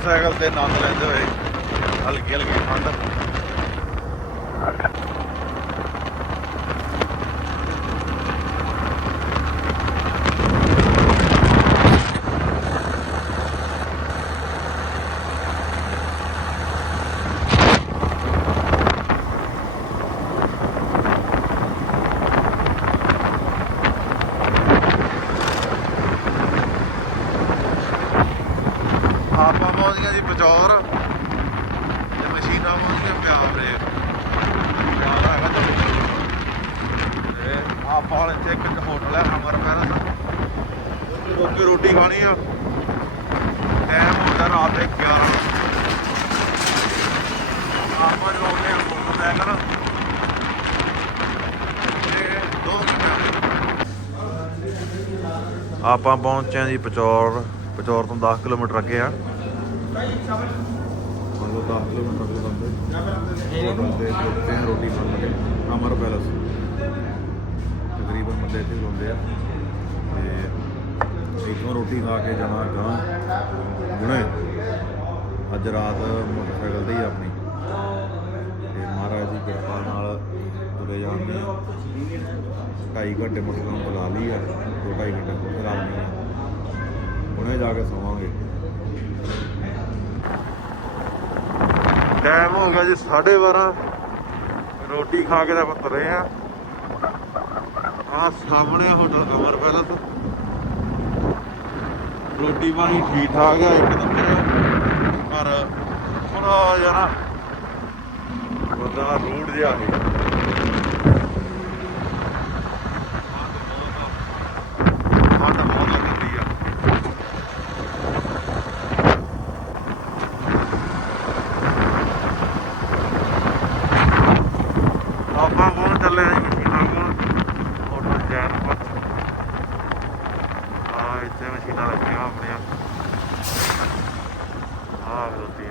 Motorcycle ਤੇ ਆਨੰਦ ਲੈਂਦੇ ਹੋਏ ਹਲਕੀ ਹਲਕੀ ਠੰਡ। ਆਪਾਂ ਪਹੁੰਚ ਜੀ ਬਚੌਰ ਤੇ ਮਸ਼ੀਨਾਂ ਪਹੁੰਚ ਗਈਆਂ ਪਿਆਰ ਦੇ ਪਿਆਰ ਹੈਗਾ ਤੇ ਆਪਾਂ ਵਾਲੇ ਇੱਥੇ ਇੱਕ ਹੋਟਲ ਹੈ ਅਮਰ ਪੈਲਸ ਉੱਥੇ ਰੋਟੀ ਖਾਣੀ ਆ। ਟਾਈਮ ਹੁੰਦਾ ਰਾਤ ਦੇ 11 ਆਪਾਂ ਜੋਗੇ ਹੋਟਲ ਲੈ ਕਰ। ਆਪਾਂ ਪਹੁੰਚੇ ਹਾਂ ਜੀ ਪਚੌਰ ਪਚੌਰ ਤੋਂ 10 ਕਿਲੋਮੀਟਰ ਅੱਗੇ ਆ। ਮਤਲਬ 10 ਕਿਲੋਮੀਟਰ ਅੱਗੇ ਬੰਦੇ ਹੋਟਲ ਦੇ ਉੱਤੇ ਆ ਰੋਟੀ ਖਾਣ ਲੱਗੇ ਅਮਰ ਪੈਲਸ ਤਕਰੀਬਨ ਬੰਦੇ ਇੱਥੇ ਹੁੰਦੇ ਆ ਤੇ ਇੱਥੋਂ ਰੋਟੀ ਖਾ ਕੇ ਜਾਣਾ ਗਾਂ ਗੁਣੇ ਅੱਜ ਰਾਤ ਮੋਟਰਸਾਈਕਲ ਤੇ ਹੀ ਆਪਣੀ ਤੇ ਮਹਾਰਾਜ ਦੀ ਕਿਰਪਾ ਨਾਲ ਤੁਰੇ ਜਾਂਦੇ ਆ ਢਾਈ ਘੰਟੇ ਮੋਟਰਸਾਈਕਲ ਬੁਲਾ ਲਈ ਆ ਦੋ ਢਾਈ ਘੰਟੇ ਉੱਥੇ ਲਾ ਲੈਣੀ ਆ ਹੁਣੇ ਜਾ ਕੇ ਸੌਵਾਂਗੇ। ਟਾਈਮ ਹੋ ਗਿਆ ਜੀ 12:30 ਰੋਟੀ ਖਾ ਕੇ ਤਾਂ ਆਪਾਂ ਤੁਰੇ ਆ। ਆ ਸਾਹਮਣੇ ਹੋਟਲ ਅਮਰ ਪੈਲਸ ਰੋਟੀ ਪਾਣੀ ਠੀਕ ਠਾਕ ਆ, ਇੱਕ ਨੰਬਰ ਪਰ ਥੋੜਾ ਜਿਹਾ ਨਾ ਬੰਦਾ ਰੋਡ ਜਿਹਾ ਹੈ ਠੰਡ ਬਹੁਤ ਲੱਗਦੀ ਆ ਆਪਾਂ ਕੋਲ ਚੱਲੇ ਆਂ ਮਸ਼ੀਨਾਂ ਕੋਲ ਆਟੋ ਜਾਣ ਪਤ ਆ ਇੱਥੇ ਮਸ਼ੀਨਾਂ ਲੱਗੀਆਂ ਆ ਗੋਤੀ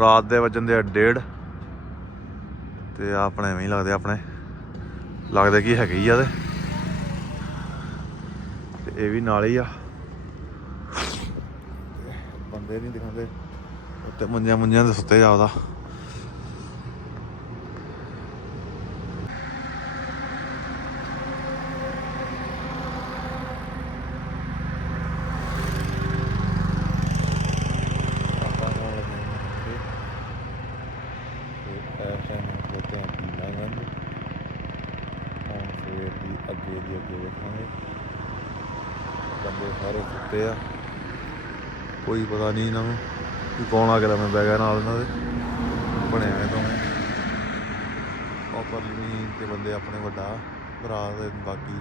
ਰਾਤ ਦੇ ਵਜਨ ਦੇ ਆ ਡੇਢ। ਤੇ ਆਪਣੇ ਐਵੇਂ ਹੀ ਲੱਗਦੇ ਆਪਣੇ। ਲੱਗਦੇ ਕੀ ਹੈਗੇ ਆ ਤੇ। ਇਹ ਵੀ ਨਾਲ ਹੀ ਆ। ਬੰਦੇ ਨਹੀਂ ਦਿਖਾਉਂਦੇ ਉੱਤੇ ਮੰਜਿਆਂ ਮੰਜਿਆਂ ਦੇ ਸੁੱਤੇ ਜਾਵਦਾ ਆਪਾਂ ਨਾਲ ਲੱਗੇ ਤੇ ਇਸ ਟਾਈਮ ਖੋਤੇ ਆ ਪੀਣਾ ਗੰਜ ਹੁਣ ਸਵੇਰ ਦੀ ਅੱਗੇ ਅੱਗੇ ਵੇਖਾਂਗੇ। ਬੰਦੇ ਸਾਰੇ ਸੁੱਤੇ ਆ। ਕੋਈ ਪਤਾ ਨਹੀਂ ਇਹਨਾਂ ਨੂੰ ਕਿ ਕੌਣ ਆ ਗਿਆ ਮੈਂ ਬਹਿ ਗਿਆ ਨਾਲ ਇਹਨਾਂ ਦੇ। ਬਣਿਆ ਇਹ ਤੋਂ ਉਹ ਪਰਲੀ ਤੇ ਬੰਦੇ ਆਪਣੇ ਵੱਡਾ ਭਰਾ ਦੇ ਬਾਕੀ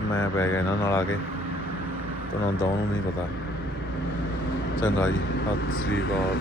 ਮੈਂ ਪੈ ਗਿਆ ਇਹਨਾਂ ਨਾਲ ਆ ਕੇ। ਤੇ ਉਹਨਾਂ ਨਹੀਂ ਪਤਾ। ਚੰਗਾ ਜੀ, ਸਤਿ ਸ੍ਰੀ ਅਕਾਲ।